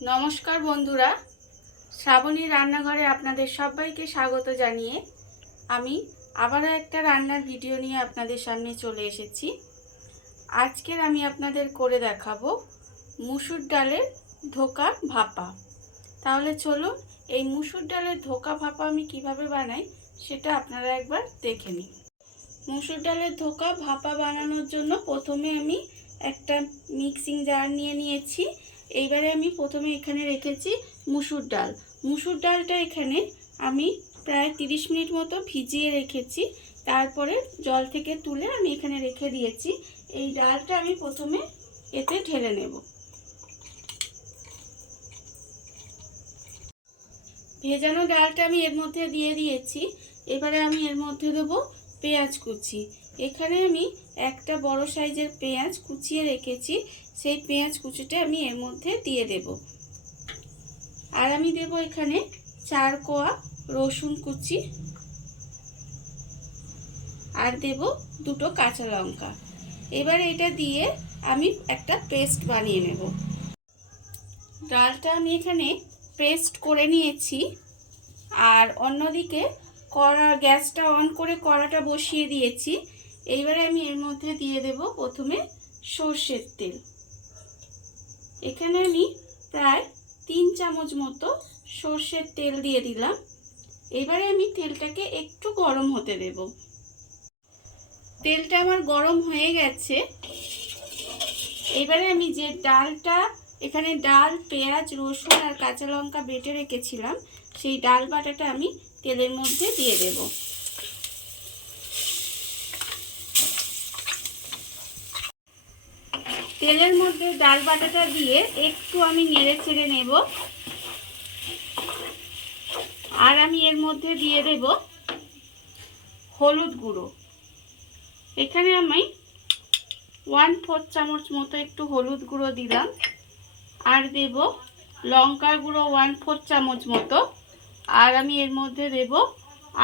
নমস্কার বন্ধুরা। শ্রাবণী রান্নাঘরে আপনাদের সবাইকে স্বাগত জানিয়ে আমি আবারও একটা রান্নার ভিডিও নিয়ে আপনাদের সামনে চলে এসেছি। আজকের আমি আপনাদের করে দেখাবো মুসুর ডালের ধোকা ভাপা। তাহলে চলুন, এই মুসুর ডালের ধোকা ভাপা আমি কীভাবে বানাই সেটা আপনারা একবার দেখে নিন। মুসুর ডালের ধোকা ভাপা বানানোর জন্য প্রথমে আমি একটা মিক্সিং জার নিয়ে নিয়েছি। এইবারে আমি প্রথমে এখানে রেখেছি মুসুর ডাল। মুসুর ডালটা এখানে আমি প্রায় তিরিশ মিনিট মতো ভিজিয়ে রেখেছি। তারপরে জল থেকে তুলে আমি এখানে রেখে দিয়েছি। এই ডালটা আমি প্রথমে এতে ঢেলে নেব। ভেজানো ডালটা আমি এর মধ্যে দিয়ে দিয়েছি। এবারে আমি এর মধ্যে দেবো পেঁয়াজ কুচি। এখানে আমি একটা বড় সাইজের পেঁয়াজ কুচিয়ে রেখেছি। সেই পেঁয়াজ কুচিটা আমি এর মধ্যে দিয়ে দেব। আর আমি দেব এখানে চার কোয়া রসুন কুচি আর দেব দুটো কাঁচা লঙ্কা। এবার এটা দিয়ে আমি একটা পেস্ট বানিয়ে নেব। ডালটা আমি এখানে পেস্ট করে নিয়েছি। আর অন্যদিকে কড়া, গ্যাসটা অন করে কড়াটা বসিয়ে দিয়েছি। এইবারে আমি এর মধ্যে দিয়ে দেব প্রথমে সর্ষের তেল। এখানে আমি প্রায় তিন চামচ মতো সর্ষের তেল দিয়ে দিলাম। এবারে আমি তেলটাকে একটু গরম হতে দেব। তেলটা আমার গরম হয়ে গেছে। এবারে আমি যে ডালটা, এখানে ডাল, পেঁয়াজ, রসুন আর কাঁচা লঙ্কা বেটে রেখেছিলাম, সেই ডাল বাটাটা আমি তেলের মধ্যে দিয়ে দেব। তেলের মধ্যে ডাল বাটাটা দিয়ে একটু আমি নেড়ে ছেড়ে নেব। আর আমি এর মধ্যে দিয়ে দেব হলুদ গুঁড়ো। এখানে আমি ওয়ান ফোর চামচ মতো একটু হলুদ গুঁড়ো দিলাম। আর দেব লঙ্কার গুঁড়ো ওয়ান ফোর চামচ মতো। আর আমি এর মধ্যে দেব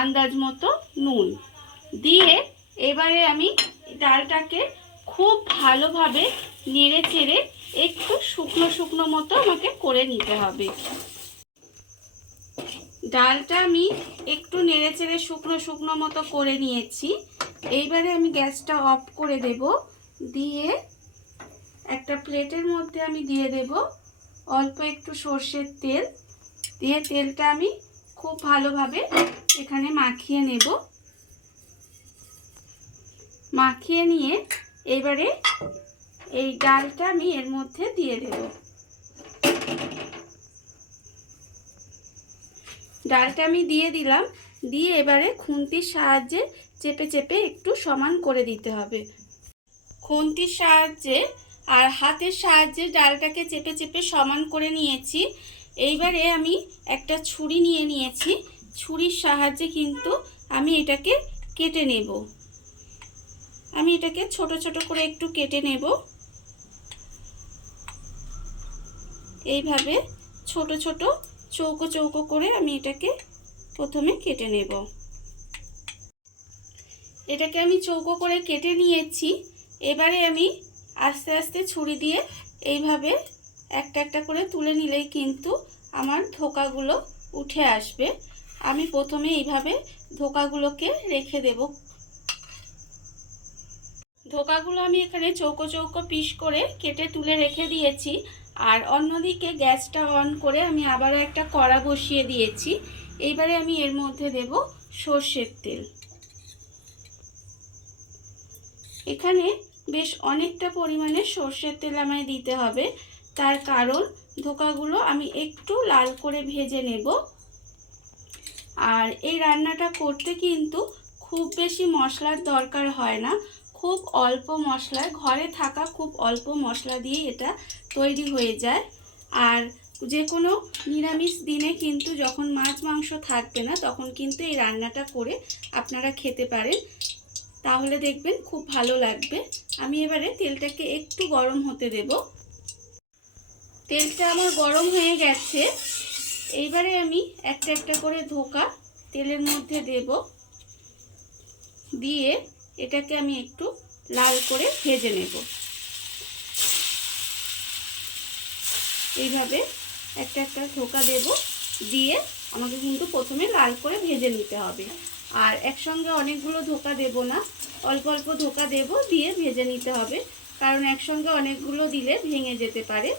আন্দাজ মতো নুন। দিয়ে এবারে আমি ডালটাকে খুব ভালোভাবে নেড়ে চেড়ে একটু শুকনো শুকনো মতো আমাকে করে নিতে হবে। ডালটা আমি একটু নেড়ে চেড়ে শুকনো শুকনো মতো করে নিয়েছি। এইবারে আমি গ্যাসটা অফ করে দেব। দিয়ে একটা প্লেটের মধ্যে আমি দিয়ে দেব অল্প একটু সর্ষের তেল। দিয়ে তেলটা আমি খুব ভালোভাবে এখানে মাখিয়ে নেব। মাখিয়ে নিয়ে এবারে এই ডালটা আমি এর মধ্যে দিয়ে দেব। ডালটা আমি দিয়ে দিলাম, দিয়ে এবারে খুন্তির সাহায্যে চেপে চেপে একটু সমান করে দিতে হবে। খুন্তির সাহায্যে আর হাতের সাহায্যে ডালটাকে চেপে চেপে সমান করে নিয়েছি। এইবারে আমি একটা ছুরি নিয়ে নিয়েছি। ছুরির সাহায্যে কিন্তু আমি এটাকে কেটে নেব। আমি এটাকে ছোট ছোট করে একটু কেটে নেব। এইভাবে ছোট ছোট চৌকো চৌকো করে আমি এটাকে প্রথমে কেটে নেব। এটাকে আমি চৌকো করে কেটে নিয়েছি। এবারে আমি আস্তে আস্তে ছুরি দিয়ে এইভাবে একটা একটা করে তুলে নিলেই কিন্তু আমার ধোকাগুলো উঠে আসবে। আমি প্রথমে এইভাবে ধোকাগুলোকে রেখে দেব ধোকাগুলো আমি এখানে চৌকো চৌকো পিস করে কেটে তুলে রেখে দিয়েছি। আর অন্যদিকে গ্যাসটা অন করে আমি আবারও একটা কড়া বসিয়ে দিয়েছি। এইবারে আমি এর মধ্যে দেব সর্ষের তেল। এখানে বেশ অনেকটা পরিমাণে সর্ষের তেল আমায় দিতে হবে। তার কারণ ধোকাগুলো আমি একটু লাল করে ভেজে নেব। আর এই রান্নাটা করতে কিন্তু খুব বেশি মশলার দরকার হয় না। খুব অল্প মশলায় ঘরে থাকা খুব অল্প মশলা দিয়ে এটা তৈরি হয়ে যায়। আর যে কোনো নিরামিষ দিনে কিন্তু যখন মাছ মাংস থাকবে না, তখন কিন্তু এই রান্নাটা করে আপনারা খেতে পারেন। তাহলে দেখবেন খুব ভালো লাগবে। আমি এবারে তেলটাকে একটু গরম হতে দেব। তেলটা আমার গরম হয়ে গেছে। এইবারে আমি একটা একটা করে ধোকা তেলের মধ্যে দেব। দিয়ে এটাকে আমি একটু লাল করে ভেজে নেব। এইভাবে একটা একটা ধোকা দেব, দিয়ে আমাকে কিন্তু প্রথমে লাল করে ভেজে নিতে হবে। আর একসঙ্গে অনেকগুলো ধোকা দেব না, অল্প অল্প ধোকা দেব, দিয়ে ভেজে নিতে হবে। কারণ একসঙ্গে অনেকগুলো দিলে ভেঙে যেতে পারে।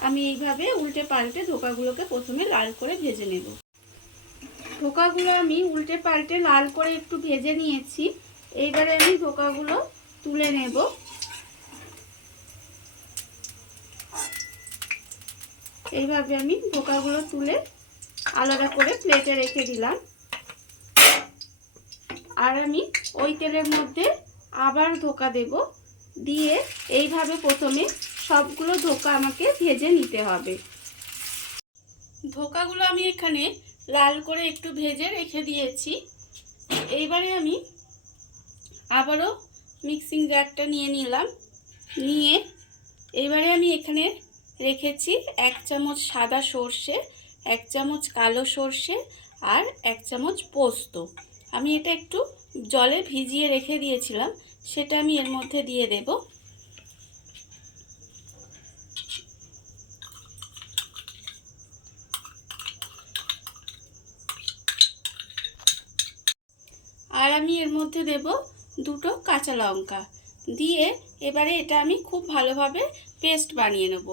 আমি এইভাবে উল্টে পাল্টে ধোকাগুলোকে প্রথমে লাল করে ভেজে নেব। ধোকাগুলো আমি উল্টে পাল্টে লাল করে একটু ভেজে নিয়েছি। এইবারে আমি ধোকাগুলো তুলে নেব। এইভাবে আমি ধোকাগুলো তুলে আলাদা করে প্লেটে রেখে দিলাম। আর আমি ওই তেলের মধ্যে আবার ধোকা দেব। দিয়ে এইভাবে প্রথমে সবগুলো ধোকা আমাকে ভেজে নিতে হবে। ধোকাগুলো আমি এখানে লাল করে একটু ভেজে রেখে দিয়েছি। এইবারে আমি আবারও মিক্সিং জারটা নিয়ে নিলাম। নিয়ে এবারে আমি এখানে রেখেছি এক চামচ সাদা সর্ষে, এক চামচ কালো সর্ষে আর এক চামচ পোস্ত। আমি এটা একটু জলে ভিজিয়ে রেখে দিয়েছিলাম, সেটা আমি এর মধ্যে দিয়ে দেব। আর আমি এর মধ্যে দেব দুটো কাঁচা লঙ্কা। দিয়ে এবারে এটা আমি খুব ভালোভাবে পেস্ট বানিয়ে নেব।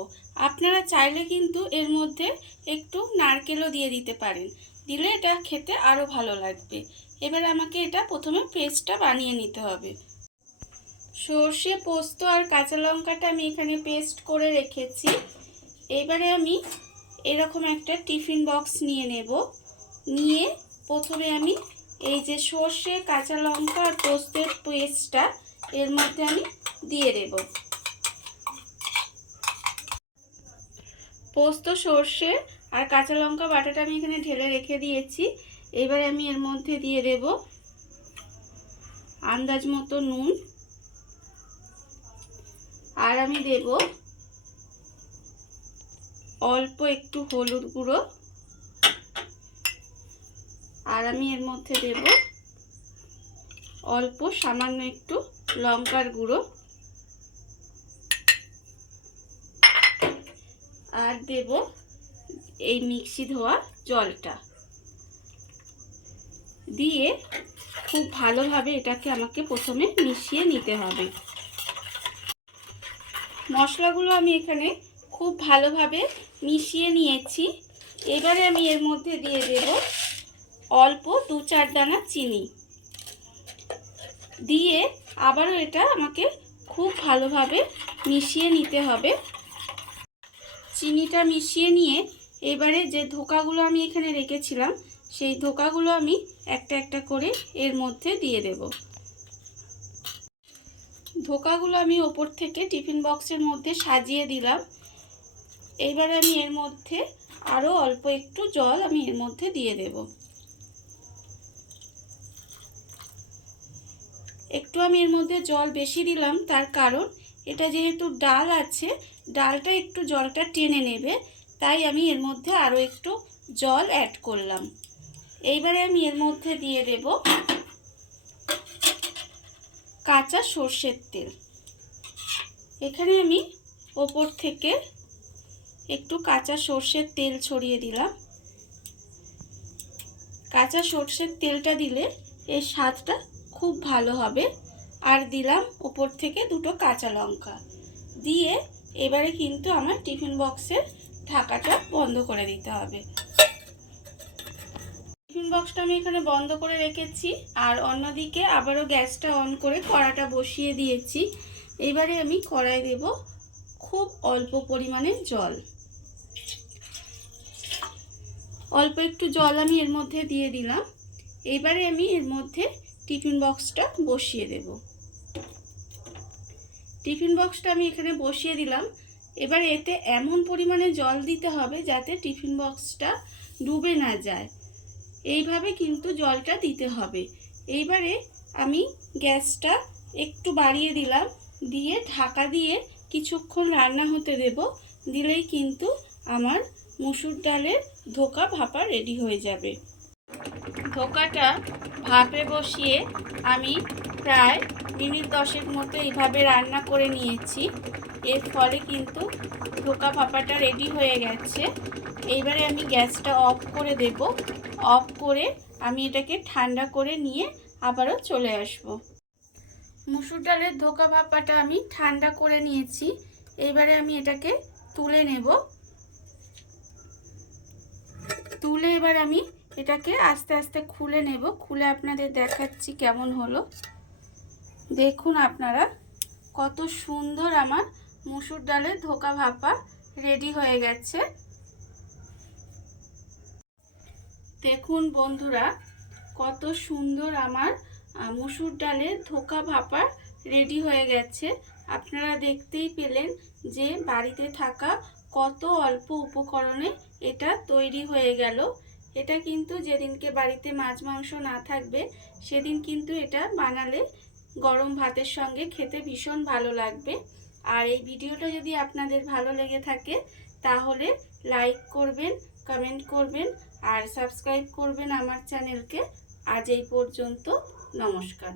আপনারা চাইলে কিন্তু এর মধ্যে একটু নারকেলও দিয়ে দিতে পারেন। দিলে এটা খেতে আরও ভালো লাগবে। এবার আমাকে এটা প্রথমে পেস্টটা বানিয়ে নিতে হবে। সর্ষে পোস্ত আর কাঁচা লঙ্কাটা আমি এখানে পেস্ট করে রেখেছি। এবারে আমি এরকম একটা টিফিন বক্স নিয়ে নেব। নিয়ে প্রথমে আমি এই যে সর্ষে, কাঁচা লঙ্কা আর পোস্তের পেস্টটা এর মধ্যে আমি দিয়ে দেব। পোস্ত, সর্ষে আর কাঁচা লঙ্কা বাটাটা আমি এখানে ঢেলে রেখে দিয়েছি। এবারে আমি এর মধ্যে দিয়ে দেব আন্দাজ মতো নুন। আর আমি দেব অল্প একটু হলুদ গুঁড়ো। আর আমি এর মধ্যে দেব অল্প সামান্য একটু লঙ্কার গুঁড়ো। আর দেব এই মিক্সি ধোয়া জলটা। দিয়ে খুব ভালোভাবে এটাকে আমাকে প্রথমে মিশিয়ে নিতে হবে। মশলাগুলো আমি এখানে খুব ভালোভাবে মিশিয়ে নিয়েছি। এবারে আমি এর মধ্যে দিয়ে দেব অল্প দু চার দানা চিনি। দিয়ে আবারও এটা আমাকে খুব ভালোভাবে মিশিয়ে নিতে হবে। চিনিটা মিশিয়ে নিয়ে এবারে যে ধোকাগুলো আমি এখানে রেখেছিলাম, সেই ধোকাগুলো আমি একটা একটা করে এর মধ্যে দিয়ে দেব। ধোকাগুলো আমি ওপর থেকে টিফিন বক্সের মধ্যে সাজিয়ে দিলাম। এইবারে আমি এর মধ্যে আরও অল্প একটু জল আমি এর মধ্যে দিয়ে দেব। একটু আমি এর মধ্যে জল বেশি দিলাম, তার কারণ এটা যেহেতু ডাল আছে, ডালটা একটু জলটা টেনে নেবে, তাই আমি এর মধ্যে আরও একটু জল অ্যাড করলাম। এইবারে আমি এর মধ্যে দিয়ে দেব কাঁচা সর্ষের তেল। এখানে আমি ওপর থেকে একটু কাঁচা সর্ষের তেল ছড়িয়ে দিলাম। কাঁচা সর্ষের তেলটা দিলে এর স্বাদটা খুব ভালো হবে। আর দিলাম উপর থেকে দুটো কাঁচা লঙ্কা। দিয়ে এবারে কিন্তু আমার টিফিন বক্সের ঢাকাটা বন্ধ করে দিতে হবে। টিফিন বক্সটা আমি এখানে বন্ধ করে রেখেছি। আর অন্যদিকে আবারও গ্যাসটা অন করে কড়াটা বসিয়ে দিয়েছি। এবারে আমি কড়াই দেব খুব অল্প পরিমাণে জল। অল্প একটু জল আমি এর মধ্যে দিয়ে দিলাম। এবারে আমি এর মধ্যে টিফিন বক্সটা বসিয়ে দেব। টিফিন বক্সটা আমি এখানে বসিয়ে দিলাম। এবার এতে এমন পরিমাণে জল দিতে হবে যাতে টিফিন বক্সটা ডুবে না যায়। এইভাবে কিন্তু জলটা দিতে হবে। এইবারে আমি গ্যাসটা একটু বাড়িয়ে দিলাম। দিয়ে ঢাকা দিয়ে কিছুক্ষণ রান্না হতে দেব। দিলেই কিন্তু আমার মুসুর ডালের ধোকা ভাপা রেডি হয়ে যাবে। ধোকাটা ভাপে বসিয়ে আমি প্রায় মিনিট দশেক মতো এইভাবে রান্না করে নিয়েছি। এর ফলে কিন্তু ধোকা ভাপাটা রেডি হয়ে গেছে। এইবারে আমি গ্যাসটা অফ করে দেব। অফ করে আমি এটাকে ঠান্ডা করে নিয়ে আবারও চলে আসব। মুসুর ডালের ধোকা ভাপাটা আমি ঠান্ডা করে নিয়েছি। এইবারে আমি এটাকে তুলে নেব। তুলে এবার আমি এটাকে আস্তে আস্তে খুলে নেব। খুলে আপনাদের দেখাচ্ছি কেমন হলো। দেখুন আপনারা, কত সুন্দর আমার মুসুর ডালের ধোকা ভাপা রেডি হয়ে গেছে। দেখুন বন্ধুরা, কত সুন্দর আমার মুসুর ডালের ধোকা ভাপা রেডি হয়ে গেছে। আপনারা দেখতেই পেলেন যে বাড়িতে থাকা কত অল্প উপকরণে এটা তৈরি হয়ে গেল। এটা কিন্তু যেদিনকে বাড়িতে মাছ, মাংস না থাকবে, সেদিন কিন্তু এটা বানালে গরম ভাতের সঙ্গে খেতে ভীষণ ভালো লাগবে। আর এই ভিডিওটা যদি আপনাদের ভালো লেগে থাকে, তাহলে লাইক করবেন, কমেন্ট করবেন, আর সাবস্ক্রাইব করবেন আমার চ্যানেলকে। আজ এই পর্যন্ত, নমস্কার।